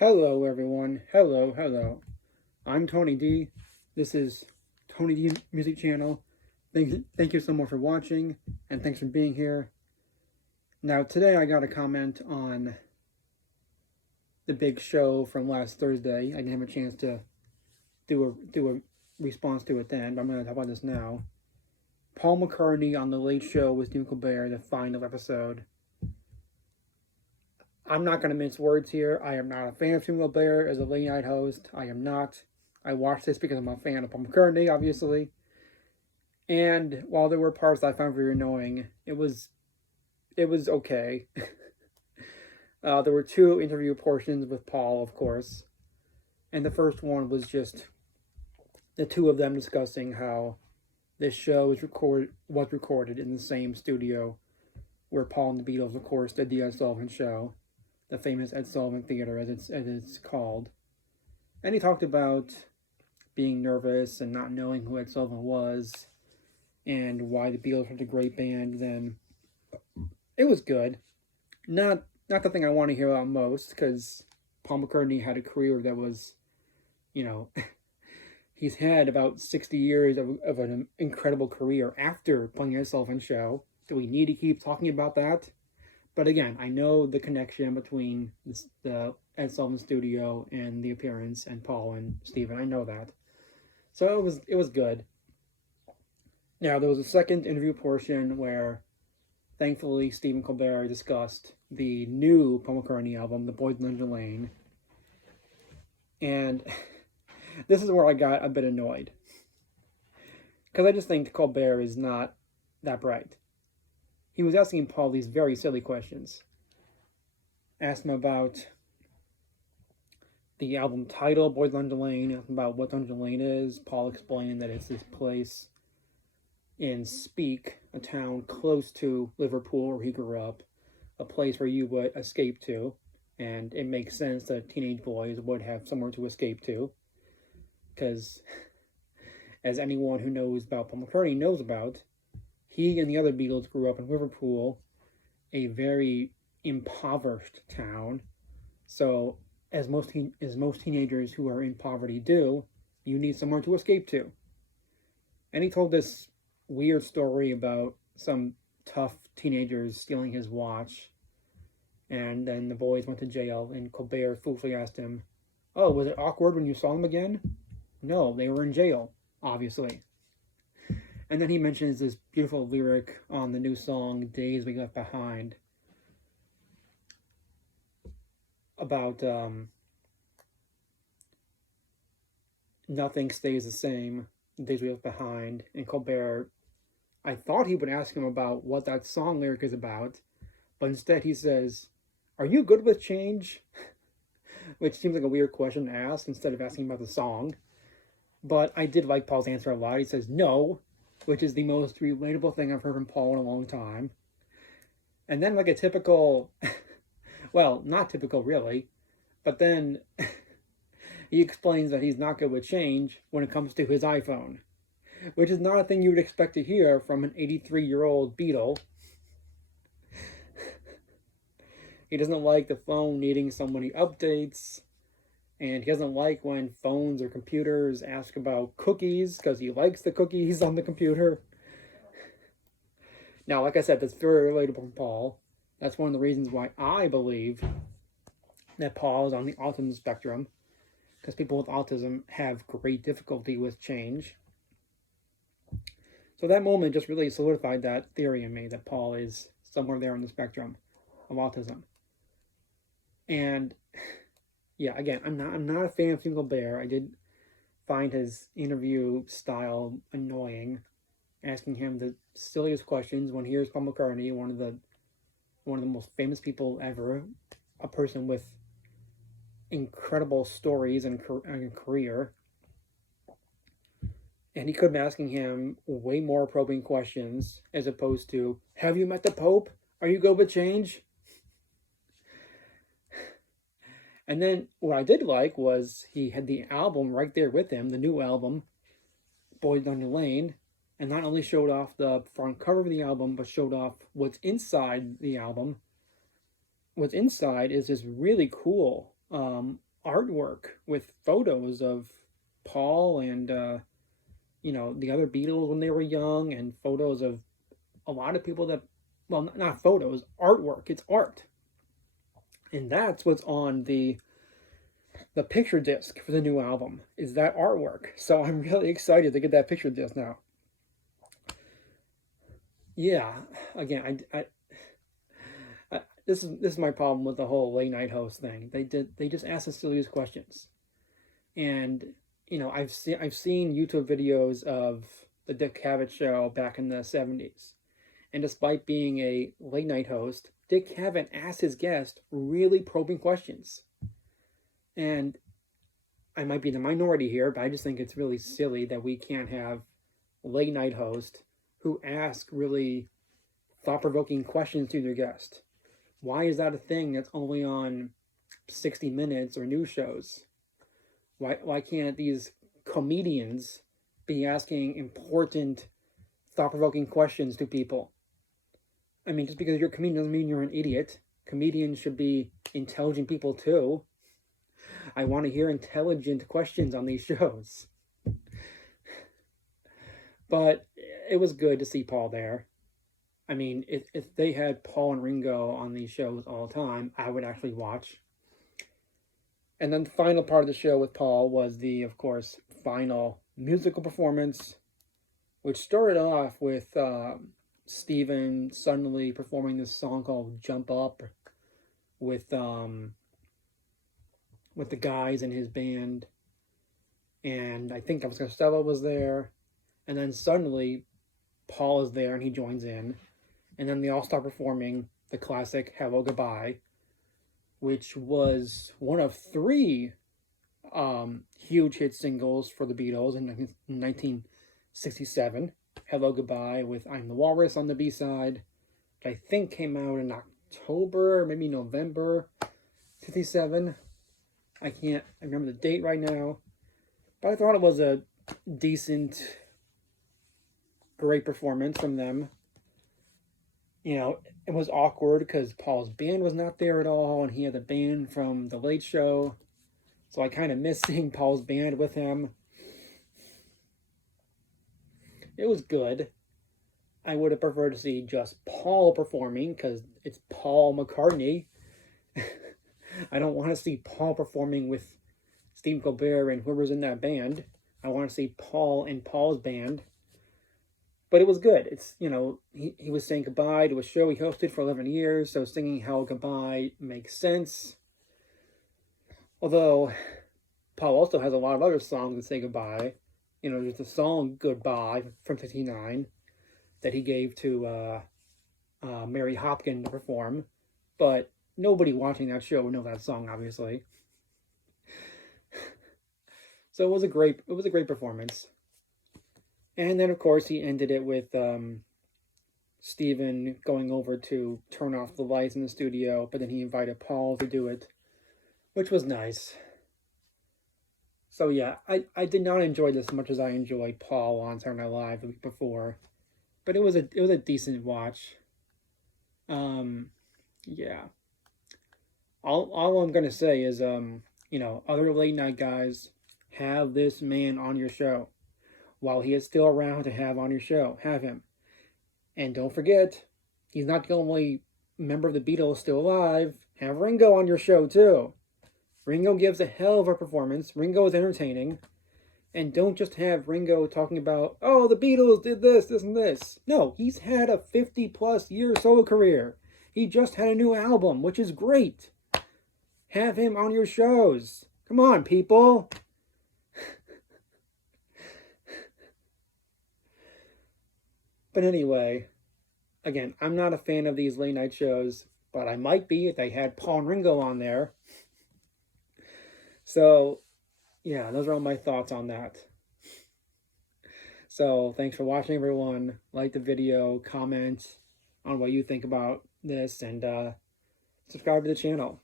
Hello, everyone. Hello. I'm Tony D. This is Tony D Music Channel. Thank you so much for watching, and thanks for being here. Now, today I got a comment on the big show from last Thursday. I didn't have a chance to do a response to it then, but I'm going to talk about this now. Paul McCartney on the Late Show with Stephen Colbert, the final episode. I'm not going to mince words here. I am not a fan of Stephen Colbert as a late night host. I am not. I watched this because I'm a fan of Paul McCartney, obviously. And while there were parts I found very annoying, it was okay. There were two interview portions with Paul, of course. And the first one was just the two of them discussing how this show was recorded in the same studio where Paul and the Beatles, of course, did the Ed Sullivan Show, the famous Ed Sullivan Theater, as it's called. And he talked about being nervous and not knowing who Ed Sullivan was and why the Beatles were a great band. Then it was good. Not the thing I want to hear about most, because Paul McCartney had a career that was, he's had about 60 years of an incredible career after playing Ed Sullivan Show. Do we need to keep talking about that? But again, I know the connection between the Ed Sullivan studio and the appearance and Paul and Stephen. I know that. So it was good. Now, there was a second interview portion where, thankfully, Stephen Colbert discussed the new Paul McCartney album, The Boys Lunge Lane. And this is where I got a bit annoyed. Because I just think Colbert is not that bright. He was asking Paul these very silly questions. Asked him about the album title, Boys Lunge Lane, asked him about what Lunge Lane is. Paul explained that it's this place in Speke, a town close to Liverpool where he grew up, a place where you would escape to, and it makes sense that teenage boys would have somewhere to escape to, because as anyone who knows about Paul McCartney knows about, he and the other Beatles grew up in Liverpool, a very impoverished town. So, as most teenagers who are in poverty do, you need somewhere to escape to. And he told this weird story about some tough teenagers stealing his watch, and then the boys went to jail, and Colbert foolishly asked him, "Oh, was it awkward when you saw them again?" No, they were in jail, obviously. And then he mentions this beautiful lyric on the new song, Days We Left Behind, about nothing stays the same, Days We Left Behind. And Colbert, I thought he would ask him about what that song lyric is about, but instead he says, "Are you good with change?" Which seems like a weird question to ask instead of asking about the song. But I did like Paul's answer a lot. He says, "No," which is the most relatable thing I've heard from Paul in a long time. And then like a typical, well, not typical really, but then he explains that he's not good with change when it comes to his iPhone, which is not a thing you would expect to hear from an 83-year-old Beatle. He doesn't like the phone needing so many updates, and he doesn't like when phones or computers ask about cookies, because he likes the cookies on the computer. Now, like I said, that's very relatable from Paul. That's one of the reasons why I believe that Paul is on the autism spectrum, because people with autism have great difficulty with change. So that moment just really solidified that theory in me, that Paul is somewhere there on the spectrum of autism. And yeah, again, I'm not a fan of Stephen Colbert. I did find his interview style annoying, asking him the silliest questions when here's Paul McCartney, one of the most famous people ever, a person with incredible stories and career. And he could be asking him way more probing questions as opposed to, "Have you met the Pope? Are you good with change?" And then what I did like was he had the album right there with him, the new album, Boys Lunge Lane, and not only showed off the front cover of the album, but showed off what's inside the album. What's inside is this really cool artwork with photos of Paul and the other Beatles when they were young, and photos of a lot of people that, well, not photos, artwork. It's art, and that's what's on the picture disc for the new album, is that artwork. So I'm really excited to get that picture disc now. Yeah, again, this is my problem with the whole late night host thing. They just ask the silliest questions, and I've seen YouTube videos of the Dick Cavett show back in the 70s, and despite being a late night host, Dick Cavett asked his guest really probing questions. And I might be the minority here, but I just think it's really silly that we can't have a late night host who ask really thought-provoking questions to their guest. Why is that a thing that's only on 60 Minutes or news shows? Why can't these comedians be asking important, thought-provoking questions to people? I mean, just because you're a comedian doesn't mean you're an idiot. Comedians should be intelligent people too. I want to hear intelligent questions on these shows. But it was good to see Paul there. I mean, if they had Paul and Ringo on these shows all the time, I would actually watch. And then the final part of the show with Paul was the, of course, final musical performance, which started off with Stephen suddenly performing this song called Jump Up with the guys in his band. And I think Elvis Costello was there. And then suddenly Paul is there and he joins in. And then they all start performing the classic Hello Goodbye, which was one of 3 huge hit singles for the Beatles in 1967. Hello Goodbye with I'm the Walrus on the B-side, which I think came out in October, maybe November 57. I remember the date right now. But I thought it was a decent, great performance from them. It was awkward because Paul's band was not there at all, and he had the band from The Late Show. So I kind of missed seeing Paul's band with him. It was good. I would have preferred to see just Paul performing because it's Paul McCartney. I don't want to see Paul performing with Stephen Colbert and whoever's in that band. I want to see Paul in Paul's band. But it was good. It's, he was saying goodbye to a show he hosted for 11 years, so singing Hello Goodbye makes sense. Although, Paul also has a lot of other songs that say goodbye. There's the song Goodbye from 59 that he gave to Mary Hopkin to perform. But nobody watching that show would know that song, obviously. So it was a great performance. And then, of course, he ended it with Stephen going over to turn off the lights in the studio, but then he invited Paul to do it, which was nice. So yeah, I did not enjoy this as much as I enjoyed Paul on Saturday Night Live the week before, but it was a decent watch. Yeah. All I'm gonna say is other late night guys, have this man on your show. While he is still around to have on your show, have him. And don't forget, he's not the only member of the Beatles still alive. Have Ringo on your show, too. Ringo gives a hell of a performance. Ringo is entertaining. And don't just have Ringo talking about, oh, the Beatles did this, this, and this. No, he's had a 50-plus year solo career. He just had a new album, which is great. Have him on your shows. Come on, people. But anyway, again, I'm not a fan of these late night shows, but I might be if they had Paul and Ringo on there. So, yeah, those are all my thoughts on that. So, thanks for watching, everyone. Like the video, comment on what you think about this, and subscribe to the channel.